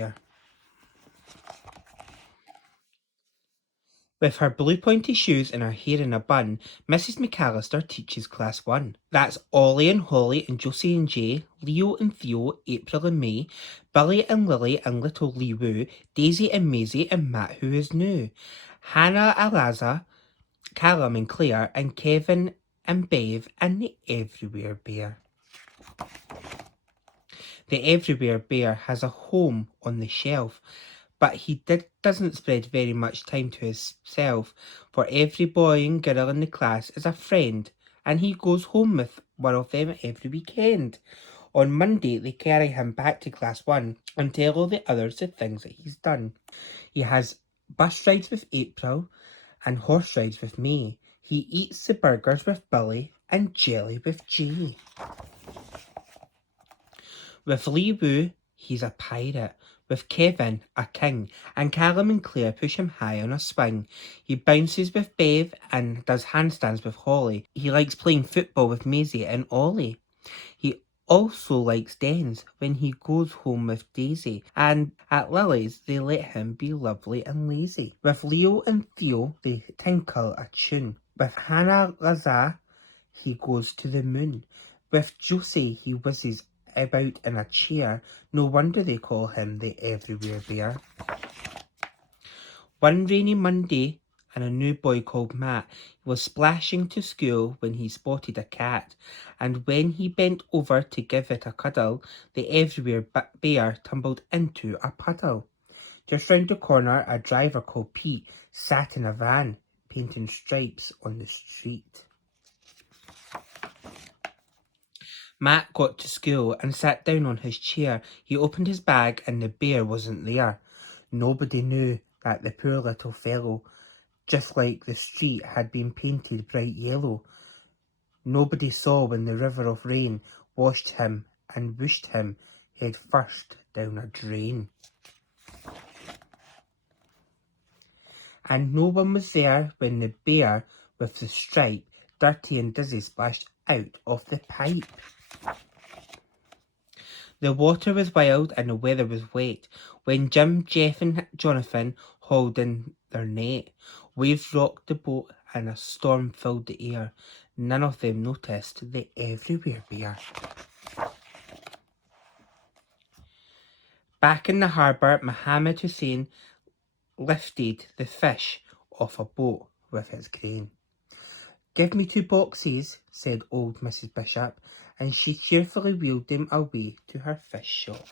Bear. With her blue pointy shoes and her hair in a bun, Mrs. McAllister teaches Class 1. That's Ollie and Holly and Josie and Jay, Leo and Theo, April and May, Billy and Lily and little Lee Woo, Daisy and Maisie and Matt who is new, Hannah, Eliza, Callum and Claire, and Kevin and Bev and the Everywhere Bear. The Everywhere Bear has a home on the shelf, but he doesn't spend very much time to himself, for every boy and girl in the class is a friend, and he goes home with one of them every weekend. On Monday, they carry him back to Class 1 and tell all the others the things that he's done. He has bus rides with April and horse rides with May. He eats the burgers with Billy and jelly with Jay. With Lee Woo, he's a pirate. With Kevin, a king, and Callum and Claire push him high on a swing. He bounces with Bev and does handstands with Holly. He likes playing football with Maisie and Ollie. He also likes dens when he goes home with Daisy, and at Lily's they let him be lovely and lazy. With Leo and Theo, they tinkle a tune. With Hannah Lazar, he goes to the moon. With Josie, he whizzes about in a chair. No wonder they call him the Everywhere Bear. One rainy Monday, and a new boy called Matt was splashing to school when he spotted a cat, and when he bent over to give it a cuddle, the Everywhere Bear tumbled into a puddle. Just round the corner, a driver called Pete sat in a van, painting stripes on the street. Matt got to school and sat down on his chair. He opened his bag and the bear wasn't there. Nobody knew that the poor little fellow, just like the street, had been painted bright yellow. Nobody saw when the river of rain washed him and whooshed him head first down a drain. And no one was there when the bear with the stripe, dirty and dizzy, splashed out of the pipe. The water was wild and the weather was wet when Jim, Jeff and Jonathan hauled in their net. Waves rocked the boat and a storm filled the air. None of them noticed the Everywhere Bear. Back in the harbour, Mohammed Hussein lifted the fish off a boat with his crane. "Give me 2 boxes," said old Mrs. Bishop, and she cheerfully wheeled them away to her fish shop.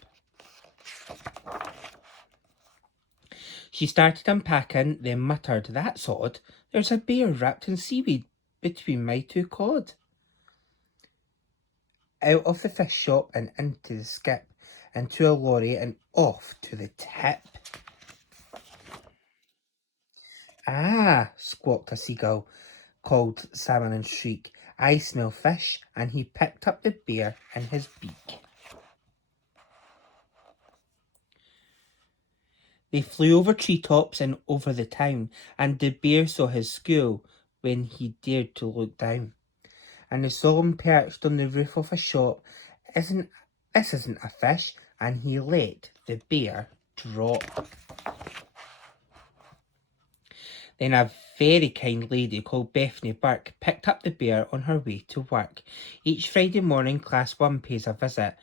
She started unpacking, then muttered, "That's odd. There's a bear wrapped in seaweed between my 2 cod." Out of the fish shop and into the skip, into a lorry and off to the tip. "Ah," squawked a seagull, called Salmon and Shriek, "I smell fish," and he picked up the bear in his beak. They flew over treetops and over the town, and the bear saw his school when he dared to look down. And they saw him perched on the roof of a shop. This isn't a fish," and he let the bear drop. Then a very kind lady called Bethany Burke picked up the bear on her way to work. Each Friday morning, Class 1 pays a visit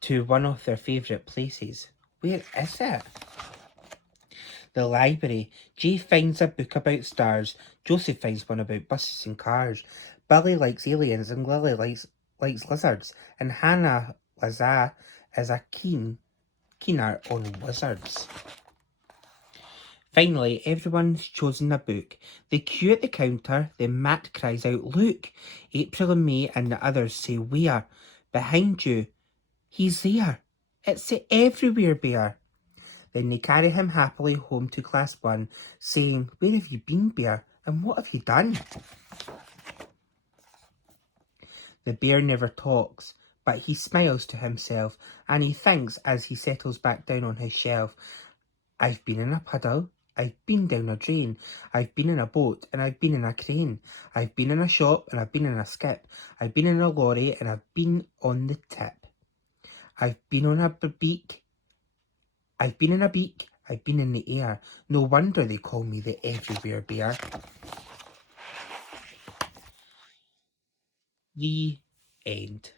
to one of their favourite places. Where is it? The library. Jay finds a book about stars. Joseph finds one about buses and cars. Billy likes aliens and Lily likes lizards. And Hannah Lazar is a keener on wizards. Finally, everyone's chosen a book. They queue at the counter. Then Matt cries out, "Look!" April and May and the others say, "Where?" "Behind you." "He's there. It's the Everywhere Bear." Then they carry him happily home to Class 1, saying, "Where have you been, Bear? And what have you done?" The bear never talks, but he smiles to himself, and he thinks as he settles back down on his shelf, "I've been in a puddle, I've been down a drain, I've been in a boat, and I've been in a crane, I've been in a shop, and I've been in a skip, I've been in a lorry, and I've been on the tip. I've been on a beak, I've been in a beak, I've been in the air. No wonder they call me the Everywhere Bear. The end.